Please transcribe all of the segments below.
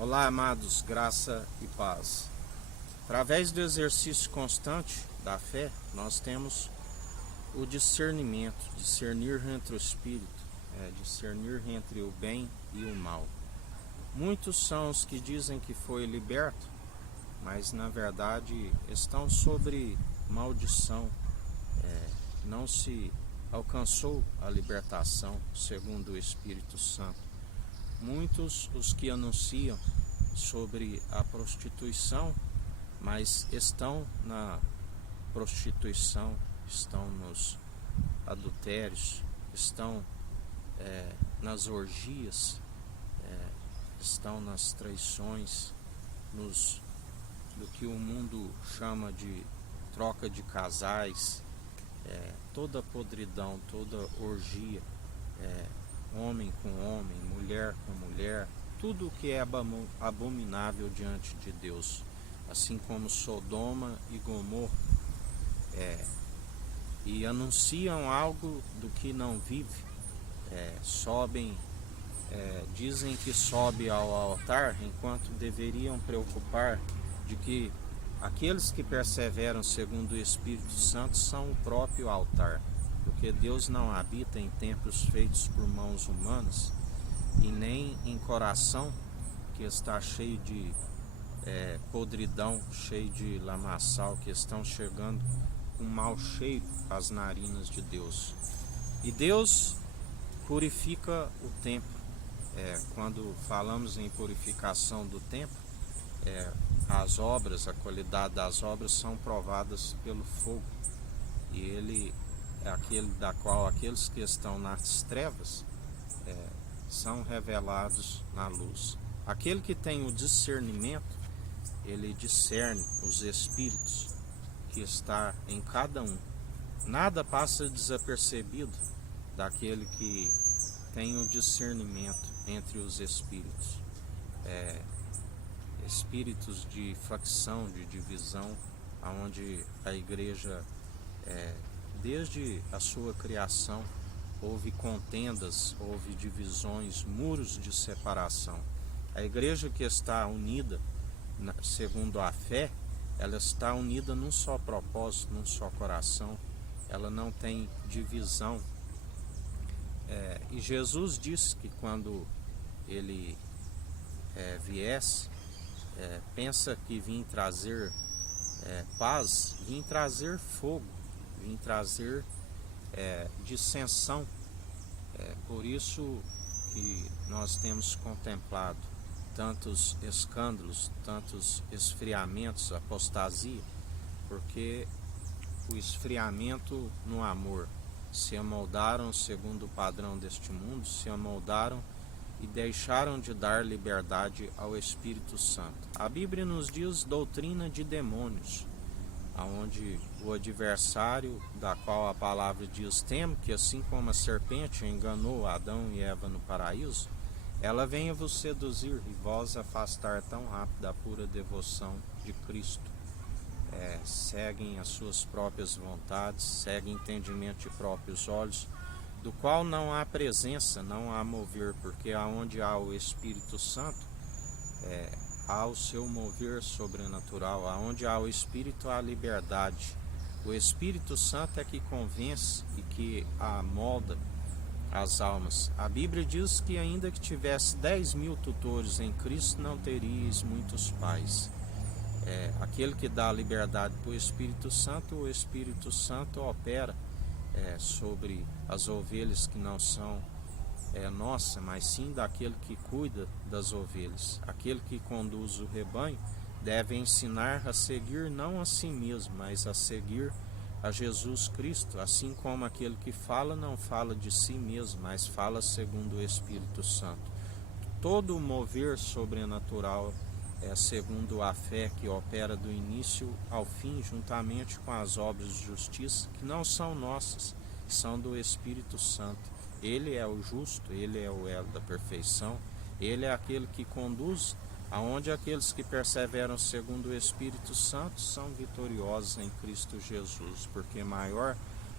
Olá, amados, graça e paz. Através do exercício constante da fé, nós temos o discernimento, discernir entre o espírito, discernir entre o bem e o mal. Muitos são os que dizem que foi liberto, mas na verdade estão sobre maldição, não se alcançou a libertação segundo o Espírito Santo. Muitos os que anunciam sobre a prostituição, mas estão na prostituição, estão nos adultérios, estão nas orgias, estão nas traições, do que o mundo chama de troca de casais, toda podridão, toda orgia, homem com homem, mulher com mulher, tudo o que é abominável diante de Deus, assim como Sodoma e Gomorra, e anunciam algo do que não vive, sobem, dizem que sobe ao altar, enquanto deveriam preocupar de que aqueles que perseveram segundo o Espírito Santo são o próprio altar, porque Deus não habita em templos feitos por mãos humanas e nem em coração que está cheio de podridão, cheio de lamaçal, que estão chegando com mau cheiro às narinas de Deus. E Deus purifica o templo. Quando falamos em purificação do templo, as obras, a qualidade das obras são provadas pelo fogo, e ele é aquele da qual aqueles que estão nas trevas são revelados na luz. Aquele que tem o discernimento, ele discerne os espíritos que está em cada um. Nada passa desapercebido daquele que tem o discernimento entre os espíritos. Espíritos de facção, de divisão, onde a igreja, desde a sua criação, houve contendas, houve divisões, muros de separação. A igreja que está unida, segundo a fé, ela está unida num só propósito, num só coração, ela não tem divisão. E Jesus disse que quando ele viesse, pensa que vim trazer paz, vim trazer fogo, vim trazer dissensão. Por isso que nós temos contemplado tantos escândalos, tantos esfriamentos, apostasia, porque o esfriamento no amor, se amoldaram segundo o padrão deste mundo, se amoldaram e deixaram de dar liberdade ao Espírito Santo. A Bíblia nos diz doutrina de demônios, onde o adversário, da qual a palavra diz, temo que assim como a serpente enganou Adão e Eva no paraíso, ela venha vos seduzir e vós afastar tão rápido da pura devoção de Cristo. Seguem as suas próprias vontades, seguem entendimento de próprios olhos, do qual não há presença, não há mover, porque aonde há o Espírito Santo, há o seu mover sobrenatural. Aonde há o Espírito, há a liberdade. O Espírito Santo é que convence e que amolda as almas. A Bíblia diz que ainda que tivesse 10.000 tutores em Cristo, não teríeis muitos pais. Aquele que dá a liberdade para o Espírito Santo opera sobre as ovelhas que não são nossa, mas sim daquele que cuida das ovelhas. Aquele que conduz o rebanho deve ensinar a seguir não a si mesmo, mas a seguir a Jesus Cristo, assim como aquele que fala não fala de si mesmo, mas fala segundo o Espírito Santo. Todo o mover sobrenatural é segundo a fé que opera do início ao fim, juntamente com as obras de justiça, que não são nossas, são do Espírito Santo. Ele é o justo, ele é o elo da perfeição, ele é aquele que conduz, aonde aqueles que perseveram segundo o Espírito Santo são vitoriosos em Cristo Jesus, porque maior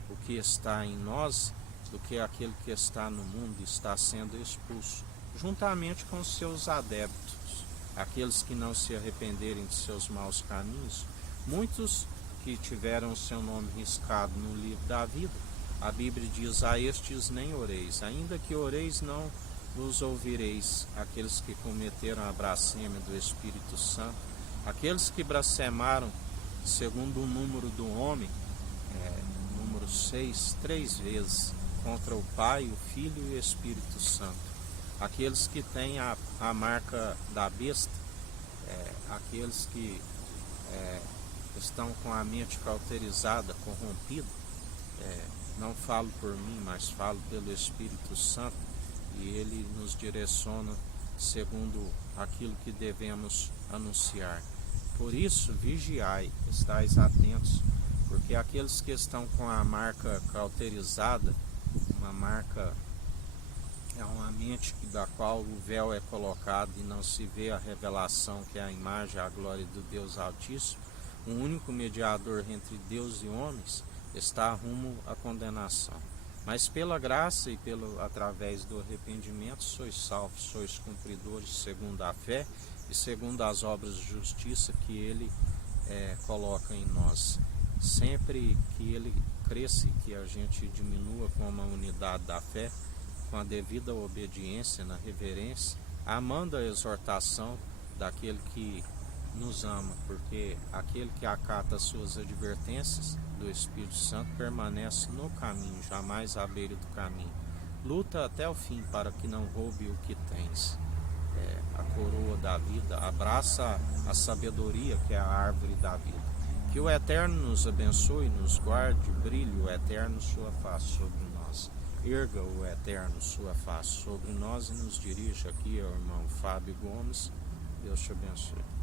o que está em nós do que aquele que está no mundo, está sendo expulso, juntamente com seus adeptos. aqueles que não se arrependerem de seus maus caminhos, muitos que tiveram o seu nome riscado no livro da vida, a Bíblia diz: a estes nem oreis, ainda que oreis não vos ouvireis. Aqueles que cometeram a blasfêmia do Espírito Santo, aqueles que blasfemaram segundo o número do homem, número 6, 3 vezes, contra o Pai, o Filho e o Espírito Santo. Aqueles que têm a marca da besta, aqueles que estão com a mente cauterizada, corrompida, não falo por mim, mas falo pelo Espírito Santo, e ele nos direciona segundo aquilo que devemos anunciar. Por isso, vigiai, estais atentos, porque aqueles que estão com a marca cauterizada, uma marca é uma mente da qual o véu é colocado e não se vê a revelação, que é a imagem, a glória do Deus Altíssimo, o único mediador entre Deus e homens, está rumo à condenação. Mas pela graça e através do arrependimento sois salvos, sois cumpridores segundo a fé e segundo as obras de justiça que ele coloca em nós. Sempre que ele cresça e que a gente diminua com uma unidade da fé, com a devida obediência, na reverência, amando a exortação daquele que nos ama, porque aquele que acata as suas advertências do Espírito Santo permanece no caminho, jamais à beira do caminho. Luta até o fim para que não roube o que tens. A coroa da vida, abraça a sabedoria, que é a árvore da vida. Que o Eterno nos abençoe, nos guarde, brilhe o Eterno sua face sobre nós. Erga o Eterno sua face sobre nós e nos dirija. Aqui é o irmão Fábio Gomes. Deus te abençoe.